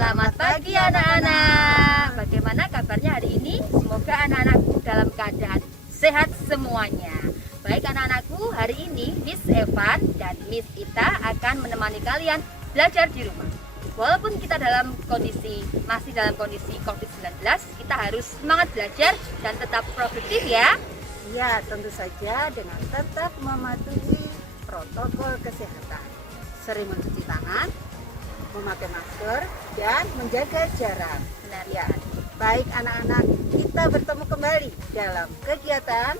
Selamat pagi anak-anak. Bagaimana kabarnya hari ini? Semoga anak-anakku dalam keadaan sehat semuanya. Baik anak-anakku, hari ini Miss Evan dan Miss Ita akan menemani kalian belajar di rumah. Walaupun kita masih dalam kondisi COVID-19, kita harus semangat belajar dan tetap produktif ya. Ya, tentu saja dengan tetap mematuhi protokol kesehatan. Sering mencuci tangan, memakai masker, dan menjaga jarak. Benar Ya, baik anak-anak, kita bertemu kembali dalam kegiatan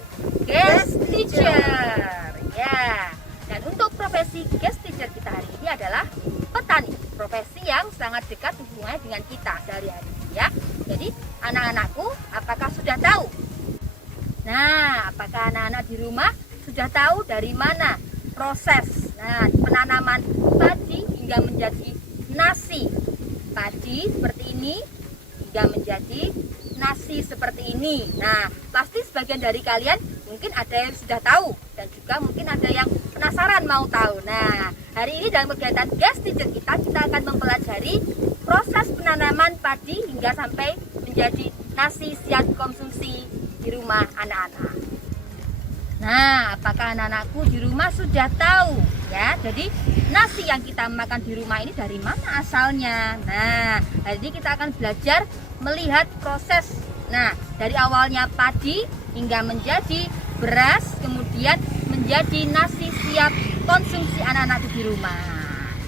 Guest Teacher. Ya. Dan untuk profesi Guest Teacher kita hari ini adalah petani. Profesi yang sangat dekat hubungannya dengan kita sehari-hari ya. Jadi anak-anakku, apakah sudah tahu? Nah, apakah anak-anak di rumah sudah tahu dari mana proses penanaman padi hingga menjadi nasi? Padi seperti ini hingga menjadi nasi seperti ini. Nah, pasti sebagian dari kalian mungkin ada yang sudah tahu dan juga mungkin ada yang penasaran mau tahu. Nah, hari ini dalam kegiatan Guest Teacher kita akan mempelajari proses penanaman padi hingga sampai menjadi nasi siap konsumsi di rumah anak-anak. Nah, apakah anak-anakku di rumah sudah tahu ya? Jadi nasi yang kita makan di rumah ini dari mana asalnya? Nah, hari ini kita akan belajar melihat proses. Nah, dari awalnya padi hingga menjadi beras, kemudian menjadi nasi siap konsumsi anak-anak di rumah.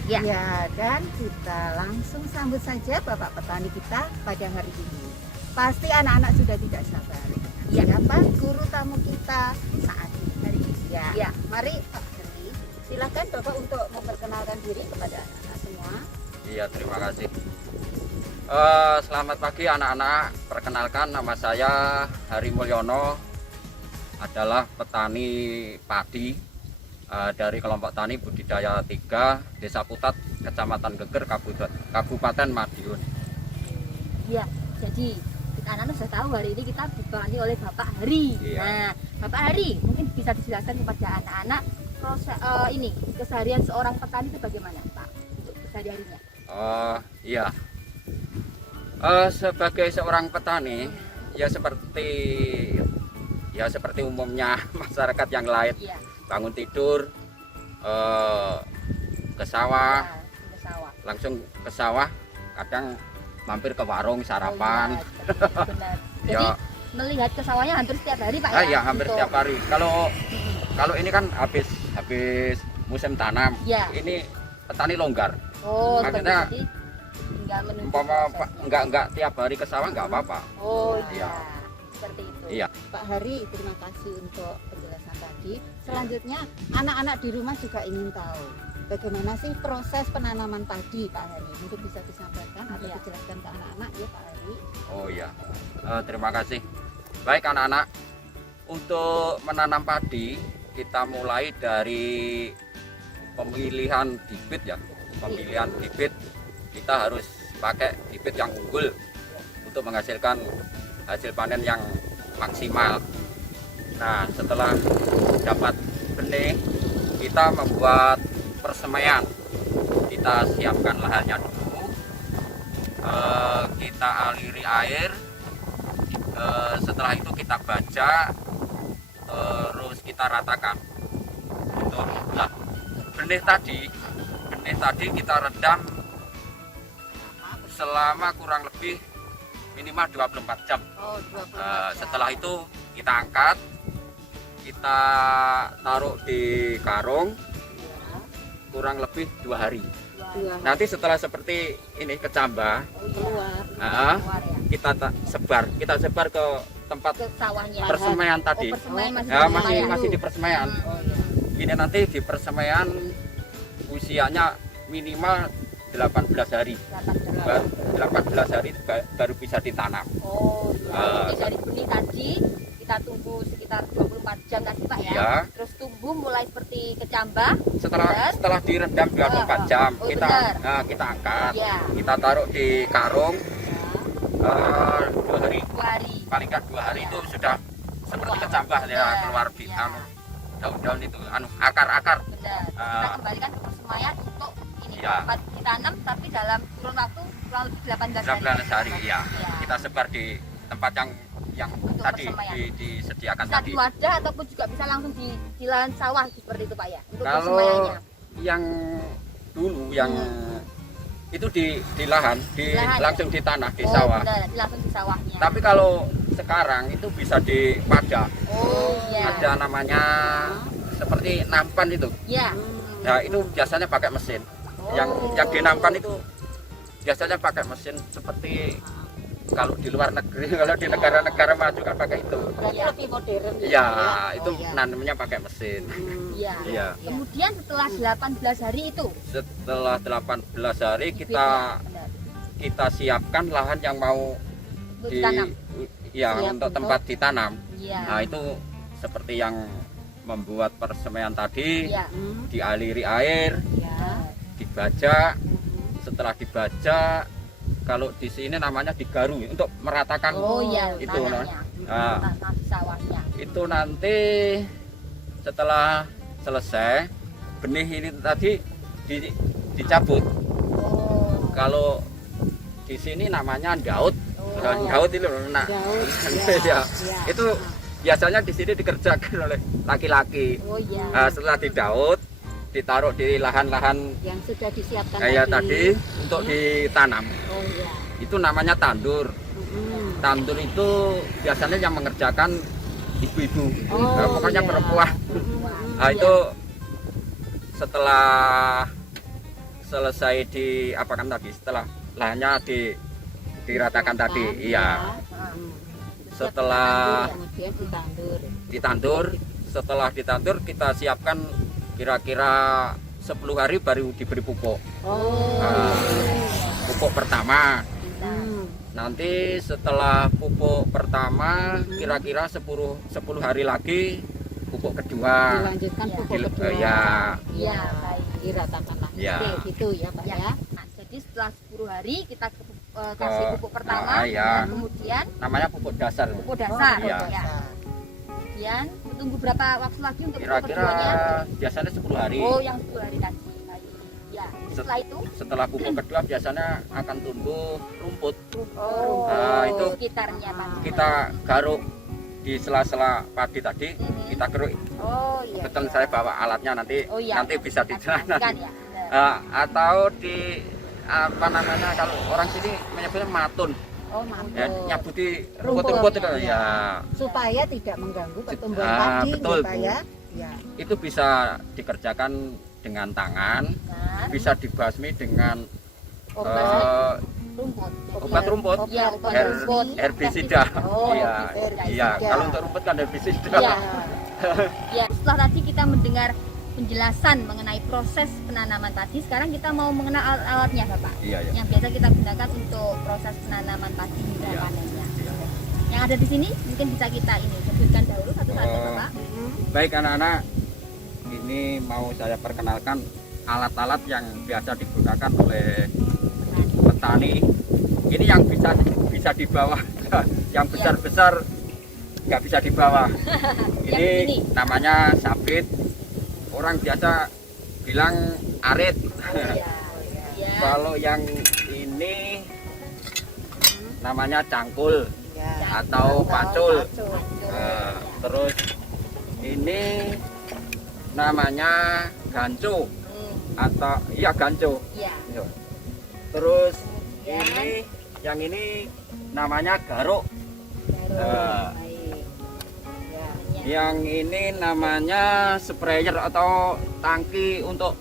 Ya. Ya, dan kita langsung sambut saja Bapak petani kita pada hari ini. Pasti anak-anak sudah tidak sabar. Ya. Siapa guru tamu kita saat hari ini? Ya. Mari Pak Heri, silakan Bapak untuk memperkenalkan diri kepada anak-anak semua. Iya, terima kasih. Selamat pagi anak-anak. Perkenalkan, nama saya Hari Mulyono, adalah petani padi dari kelompok tani budidaya 3 Desa Putat, Kecamatan Geger, Kabupaten Madiun. Ya, jadi anak-anak sudah tahu hari ini kita ditemani oleh Bapak Hari. Iya. Nah, Bapak Hari mungkin bisa dijelaskan kepada anak-anak proses keseharian seorang petani itu bagaimana, Pak? Untuk kesehariannya. Iya. Sebagai seorang petani, ya seperti umumnya masyarakat yang lain, Iya. bangun tidur, ke sawah, Ya, ke sawah. langsung ke sawah, kadang mampir ke warung sarapan. Oh, iya, benar. Jadi Ya. melihat ke sawahnya hampir setiap hari, Pak ya? Ya hampir Untuk- setiap hari. Kalau ini kan habis musim tanam, Ya. ini petani longgar. Oh, Maksudnya, jadi tinggal menunggu Umpama prosesnya. enggak tiap hari ke sawah enggak apa-apa. Oh Iya. iya, seperti itu. Iya. Pak Hari, terima kasih untuk penjelasan tadi. Selanjutnya, anak-anak di rumah juga ingin tahu bagaimana sih proses penanaman padi, Pak Hari. Mungkin bisa disampaikan atau Iya. dijelaskan ke anak-anak ya, Pak Hari. Oh iya. Terima kasih. Baik anak-anak, untuk menanam padi kita mulai dari pemilihan bibit ya. Pemilihan bibit, kita harus pakai bibit yang unggul untuk menghasilkan hasil panen yang maksimal. Nah, setelah dapat benih, kita membuat persemaian. Kita siapkan lahannya dulu, kita aliri air, setelah itu kita baja, terus kita ratakan. Nah, benih tadi kita redam selama kurang lebih minimal 24 jam. Oh, 24 jam. Setelah itu kita angkat, kita taruh di karung kurang lebih 2 hari. Dua Nanti setelah seperti ini kecambah, Oh iya. keluar. Keluar ya. kita sebar ke tempat Ke sawahnya. persemaian Oh, tadi. persemaian masih Ya, di masih sawah. di persemaian. Oh iya. Ini nanti di persemaian usianya minimal 18 hari. 18 hari baru bisa ditanam. Oh iya. Jadi Ah. dari benih tadi kita tunggu sekitar 24 jam tadi, Pak ya. Iya. Terus tumbuh mulai seperti kecambah. Benar. Setelah direndam 24 jam, Oh, kita benar. kita angkat, Iya. kita taruh di karung Ya, 2 hari. 2 hari. Paling nggak 2 hari itu sudah seperti Keluar. kecambah ya, Benar. keluar Iya. daun-daun itu akar-akar. Benar. Kita Ah. kembalikan ke persemaian untuk ini Iya. tempat ditanam tapi dalam kurun waktu kurang lebih 18 hari. 18 hari ya. Ya. Kita sebar di tempat yang Untuk tadi persemaian. disediakan Bisa tadi. di wadah ataupun juga bisa langsung di lahan sawah seperti itu Pak ya. Untuk Kalau persemaiannya. yang dulu yang itu di lahan, Lahan, langsung di tanah, di Oh, sawah. benar, langsung di sawahnya. Tapi kalau sekarang itu bisa di padak. Oh iya. Ada namanya seperti nampan itu. Ya. Nah, itu biasanya pakai mesin. Oh. Yang dinampan itu biasanya pakai mesin seperti kalau di luar negeri, kalau di negara-negara maju kan pakai itu. Berarti Iya. lebih modern ya. Iya, Pak, itu Oh, iya. nanamnya pakai mesin. Iya. Iya. Kemudian setelah 18 hari itu Setelah 18 hari kita Benar. kita siapkan lahan yang mau Untuk di ditanam. ya Siap untuk untuk- tempat ditanam. Iya. Nah, itu seperti yang membuat persemaian tadi, Iya. dialiri air, Ya. dibajak. Setelah dibajak, kalau di sini namanya digaru untuk meratakan. Oh iya, itu, tanahnya. Nah. Tanah sawahnya. Itu nanti setelah selesai benih ini tadi dicabut. Oh. Kalau di sini namanya daud. Oh. Daud itu loh, nah. Daud. Ya. Ya. Itu biasanya di sini dikerjakan oleh laki-laki. Oh iya. Nah, setelah didaud, ditaruh di lahan-lahan Yang sudah disiapkan kayak tadi untuk ditanam. Oh iya. Itu namanya tandur. Tandur itu biasanya yang mengerjakan ibu-ibu. Oh, Nah, pokoknya iya. perempuan. Nah, Iya. itu setelah selesai di apa kan tadi, setelah lahannya diratakan tadi, iya. Setelah Kemudian ditandur. ditandur, setelah ditandur kita siapkan kira-kira 10 hari baru diberi pupuk. Oh. Nah, pupuk pertama. Hmm. Nanti setelah pupuk pertama kira-kira 10 hari lagi pupuk kedua. Dilanjutkan Iya. pupuk kedua. Ya, Iya, baik. Diratakan lagi. Ya. Gitu ya Pak Ya. ya. Nah, jadi setelah 10 hari kita kasih pupuk pertama, ya. kemudian namanya pupuk dasar. pupuk dasar. Iya. Ya. Kemudian tunggu berapa waktu lagi untuk pupuk Kira-kira keduanya? biasanya 10 hari. Oh, yang 10 hari tadi. Baik. Ya, setelah itu Setelah pupuk kedua biasanya akan tumbuh rumput. oh, Nah, itu sekitarnya Pak. Kita garuk di sela-sela padi tadi, kita garuk. Oh iya. Betul, saya bawa alatnya nanti Oh iya. nanti bisa dijelaskan. Kan ya. benar. Atau di apa namanya kalau orang sini menyebutnya matun. Oh mantap. Ya, nyabuti Rumput. rumput-rumput itu Iya. ya. Supaya tidak mengganggu pertumbuhan Ah, padi betul, nih, Pak Bu. ya. Ya. Itu bisa dikerjakan dengan tangan, Nah, bisa dibasmi dengan obat eh, rumput. obat rumput, Iya, obat Her- rumput. herbisida. Oh, Iya, herbisida. iya. Kalau untuk rumput kan herbisida. Iya. Ya, setelah tadi kita mendengar penjelasan mengenai proses penanaman tadi, sekarang kita mau mengenal alat-alatnya Bapak. Iya, iya. Yang biasa kita gunakan untuk proses penanaman padi hingga Iya. panennya. Iya. Yang ada di sini mungkin bisa kita ini sebutkan dahulu satu-satu Oh. Bapak. Baik anak-anak, ini mau saya perkenalkan alat-alat yang biasa digunakan oleh petani. Ini yang bisa dibawa, yang besar-besar nggak bisa dibawa. Yang Ini ini. namanya sabit. Orang biasa bilang arit. Iya. Ya. Kalau yang ini namanya cangkul Ya. atau pacul. Pacul. Terus ini namanya gancu atau iya gancu. Iya. Yo. Terus Kemudian yang ini namanya garuk. baru Eh, baik. Ya. Yang ini namanya sprayer atau tangki untuk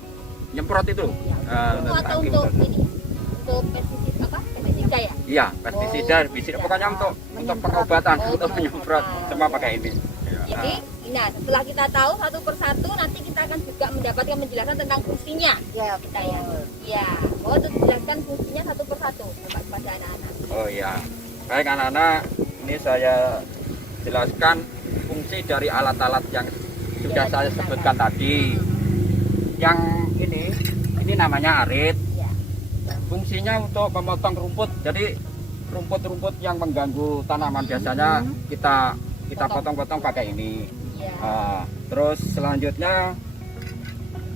nyemprot itu. Itu atau Tangki untuk ini untuk pestisida apa? Pestisida ya? Iya, pestisida, herbisida, pokoknya untuk pengobatan, untuk menyemprot semua pakai ini. Jadi, nah setelah kita tahu satu persatu, nanti kita akan juga mendapatkan penjelasan tentang fungsinya. Ya, Kita ya, betul. ya. Mau dijelaskan fungsinya satu persatu Bapak, kepada anak-anak. Oh iya, baik anak-anak, ini saya jelaskan fungsi dari alat-alat yang sudah saya sebutkan tadi. Yang ini namanya arit. Ya. Fungsinya untuk memotong rumput. Jadi rumput-rumput yang mengganggu tanaman biasanya kita potong-potong pakai ini. Ya. Terus selanjutnya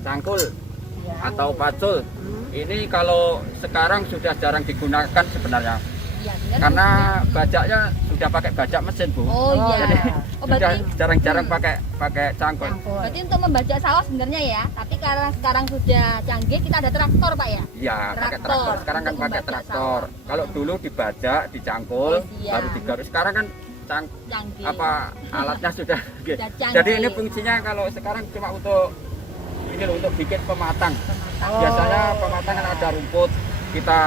cangkul Ya. atau pacul. Ini kalau sekarang sudah jarang digunakan sebenarnya. Iya, benar. Karena bajaknya sudah pakai bajak mesin, Bu. Oh iya. Jadi Oh, sudah berarti jarang-jarang pakai cangkul. Cangkul. berarti untuk membajak sawah sebenarnya ya. Tapi karena sekarang sudah canggih, kita ada traktor, Pak ya. Iya, pakai Traktor. traktor. Sekarang kan Untuk pakai membajak traktor. sawah. Kalau dulu dibajak, dicangkul, Iya. baru digarus. Sekarang kan Canggih. alatnya sudah. Sudah canggih. Jadi ini fungsinya kalau sekarang cuma untuk ini loh, untuk bikin pematang. Oh, Biasanya pematangan ada rumput, kita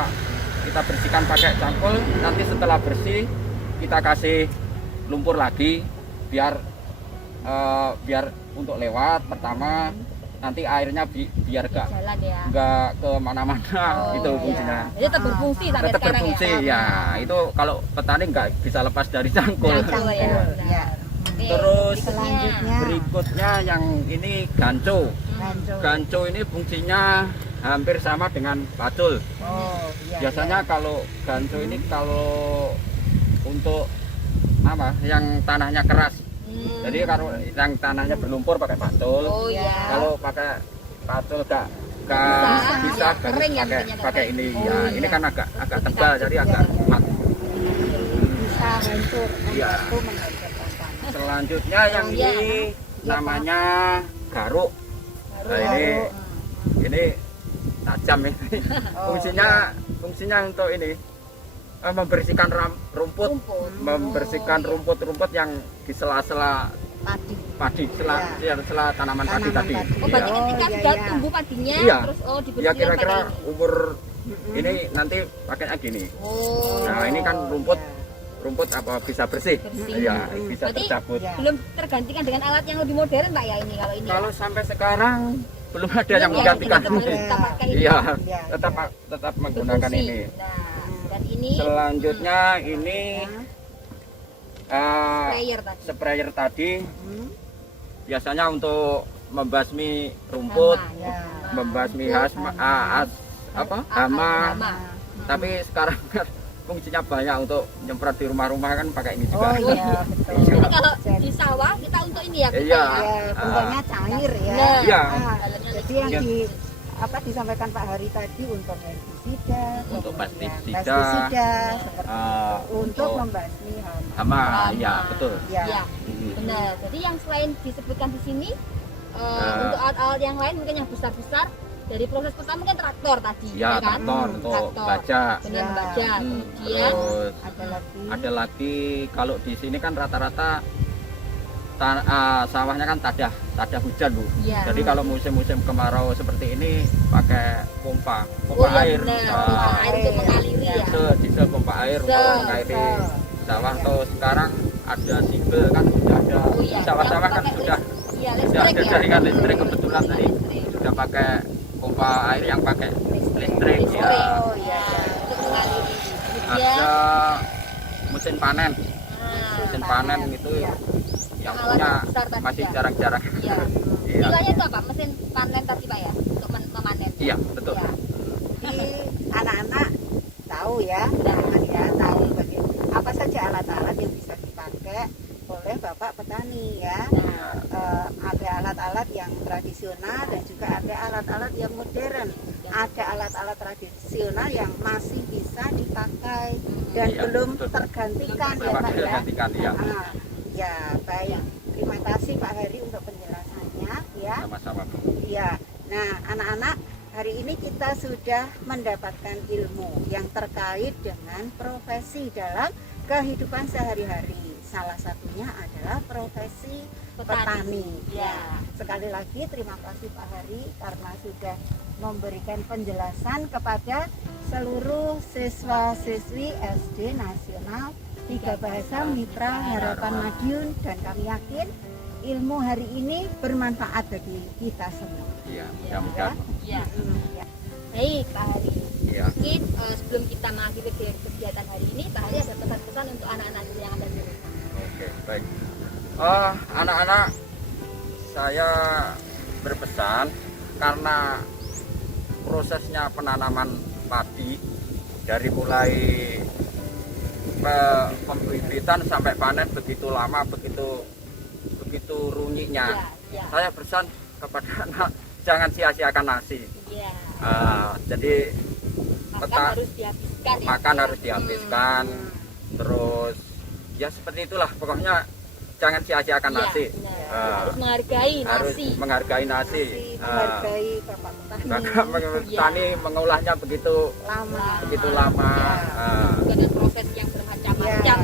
bersihkan pakai cangkul. Nanti setelah bersih kita kasih lumpur lagi biar untuk lewat pertama. Nanti airnya biar jalan ya. nggak kemana-mana. Oh, Itu iya. fungsinya. Jadi tetap berfungsi sampai Tetap sekarang berfungsi ya. ya. Itu kalau petani nggak bisa lepas dari cangkul. Cangkul ya. Cangkul, benar. ya. Oke, Terus Selanjutnya berikutnya yang ini ganco. Ganco. Ganco ini fungsinya hampir sama dengan pacul. Oh, iya. Biasanya kalau ganco ini kalau untuk apa? Yang tanahnya keras. Jadi kalau yang tanahnya berlumpur pakai pacul. Oh iya. Kalau pakai pacul gak bisa ya, kering ya pakai mungkin ya, pakai kering. ini Oh, ya. iya. Ini kan agak tebal jadi agak mat. Bisa hancur, Iya. membantu menghancurkan tanah. Selanjutnya yang Oh, iya. ini namanya garuk. Nah, ini tajam ini. Oh, Fungsinya untuk ini membersihkan rumput, membersihkan rumput-rumput yang di sela-sela Padi. padi, sela tanaman padi Tanaman tadi. padi. Oh, berarti Iya. ketika Oh, iya, sudah iya. tumbuh padinya, Iya. terus Ya dibersihkan kira-kira pakai ini. umur ini nanti pakainya gini. Oh. Nah, ini kan rumput apa bisa bersih. Bersih. Iya, bisa Berarti- tercabut. Ya. Belum tergantikan dengan alat yang lebih modern, Pak ya ini kalau ini. Kalau sampai sekarang belum ada Belum yang ya, menggantikan. kita pakai ini. Iya, Iya, tetap menggunakan Berfungsi. ini. Nah, dan ini Selanjutnya ini sprayer tadi. sprayer tadi Hmm, biasanya untuk membasmi rumput, Hama, ya. membasmi Hama. hama. Hama. Tapi sekarang kan fungsinya banyak untuk nyemprot di rumah-rumah kan pakai ini juga. Oh iya, betul. Jadi kalau Jadi- di sawah kita untuk ini ya, kita Iya. ya. Ya, bentuknya cair ya. Nah, Iya. dalamnya Jadi yang Iya. disampaikan Pak Hari tadi untuk herbisida, Untuk kemudian pestisida, seperti eh, untuk untuk membasmi hama. hama, Hama. ya betul. Ya. Iya, Mhm. benar. Jadi yang selain disebutkan di sini Nah. untuk alat-alat yang lain mungkin yang besar-besar dari proses pertama kan traktor tadi, Ya, kan? traktor untuk Traktor. baja. Kemudian Ya. baja, Hmm, kemudian Terus Ada lagi. ada lagi kalau di sini kan rata-rata sawahnya kan tadah hujan, Bu. ya. Jadi kalau musim-musim kemarau seperti ini pakai pompa Oh iya air. benar, Nah, pompa air untuk mengaliri ya. diesel pompa air untuk Diesel. mengairi sawah. Atau sekarang ada sigel kan sudah ada Oh iya, sawah-sawah yang kan pakai sudah Iya, ada listrik ya. jaringan listrik kebetulan tadi Listrik. sudah pakai pompa air yang pakai listrik. Listrik. Ya. Oh iya. Untuk mengaliri. Kemudian Ada mesin panen. nah, Mesin panen itu Iya. yang Alat punya besar tadi masih ya. jarang-jarang. Iya. Iya. Istilahnya itu apa? Mesin panen tadi Pak ya, untuk memanen. Iya, betul. Ya. Jadi anak-anak tahu ya, teman ya, tahu apa saja alat-alat yang bisa dipakai oleh Bapak petani ya. Nah, Ada alat-alat yang tradisional dan juga ada alat-alat yang modern. Ada alat-alat tradisional yang masih bisa dipakai dan Iya, belum betul. tergantikan ya Belum Pak ya. tergantikan, ya. Ya baik. Terima kasih Pak Heri untuk penjelasannya ya. Sama-sama, Bu. Iya. Nah, anak-anak, hari ini kita sudah mendapatkan ilmu yang terkait dengan profesi dalam kehidupan sehari-hari. Salah satunya adalah profesi petani. Ya. Sekali lagi terima kasih Pak Hari karena sudah memberikan penjelasan kepada seluruh siswa-siswi SD Nasional 3 Bahasa Mitra Harapan Madiun, dan kami yakin ilmu hari ini bermanfaat bagi kita semua. Iya, mudah-mudahan. Ya. Ya. Baik Pak Hari. Iya. Mungkin sebelum kita mengakhiri kegiatan hari ini, Pak Hari ada pesan-pesan untuk anak-anak yang ada di rumah. Oke, baik. Anak-anak, saya berpesan karena prosesnya penanaman padi dari mulai pembibitan sampai panen begitu lama, begitu runyinya. Ya. Saya pesan kepada anak jangan sia-siakan nasi. Ya. Jadi Makan harus dihabiskan ya. makan harus dihabiskan, terus ya seperti itulah pokoknya, jangan sia-siakan Iya, nasi. benar. Harus menghargai Harus nasi. menghargai nasi. Menghargai bapak petani Petani mengolahnya begitu lama. lama. Juga ada proses yang bermacam-macam. Ya,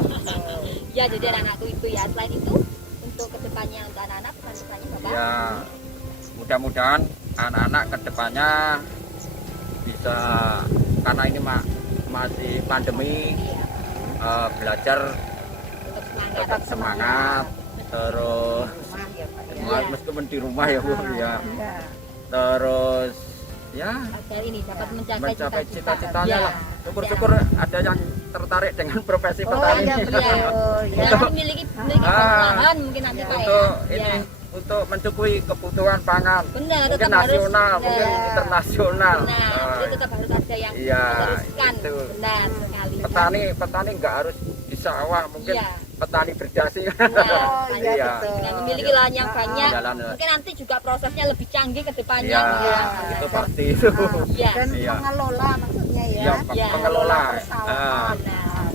Ya, jadi anak-anakku itu ya. Selain itu, untuk kedepannya untuk anak-anak, pesan-pesannya Bapak? Ya, mudah-mudahan anak-anak kedepannya bisa, karena ini masih pandemi, belajar tetap semangat, terus Rumah ya Pak ya. Iya. meskipun di rumah ya Bu ya, Ya. terus ya Agar ini dapat mencapai mencapai cita-cita. cita-citanya Ya. lah. Syukur-syukur ada yang tertarik dengan profesi Oh petani. iya betul. Ya, Ya. memiliki Ah, lahan mungkin nanti Pak ya. Untuk ini Ya. untuk mencukupi kebutuhan pangan, Benar, mungkin tetap harus nasional, mungkin ya. internasional. Nah, itu tetap harus ada yang Iya, meneruskan. itu. Benar sekali. Petani nggak harus di sawah, mungkin Iya. petani berdasi. Oh iya Iya. betul. Dengan memiliki lahan yang banyak, Jalan. mungkin nanti juga prosesnya lebih canggih ke depannya. Iya, Ya. itu pasti itu. Iya. Dan Iya. mengelola maksudnya ya. Iya, Iya. pengelola, Persawahan. Nah,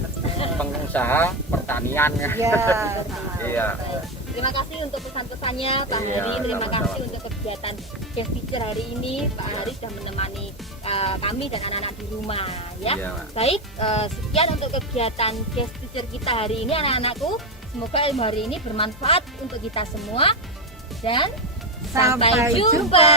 pengusaha pertanian. Iya. Iya. terima kasih untuk pesan-pesannya Pak Iya, Hari. Terima sama-sama. kasih untuk kegiatan guest teacher hari ini. Pak Hari sudah menemani kami dan anak-anak di rumah ya. Iya, Pak. Baik, sekian untuk kegiatan guest teacher kita hari ini anak-anakku. Semoga ilmu hari ini bermanfaat untuk kita semua dan Sampai jumpa.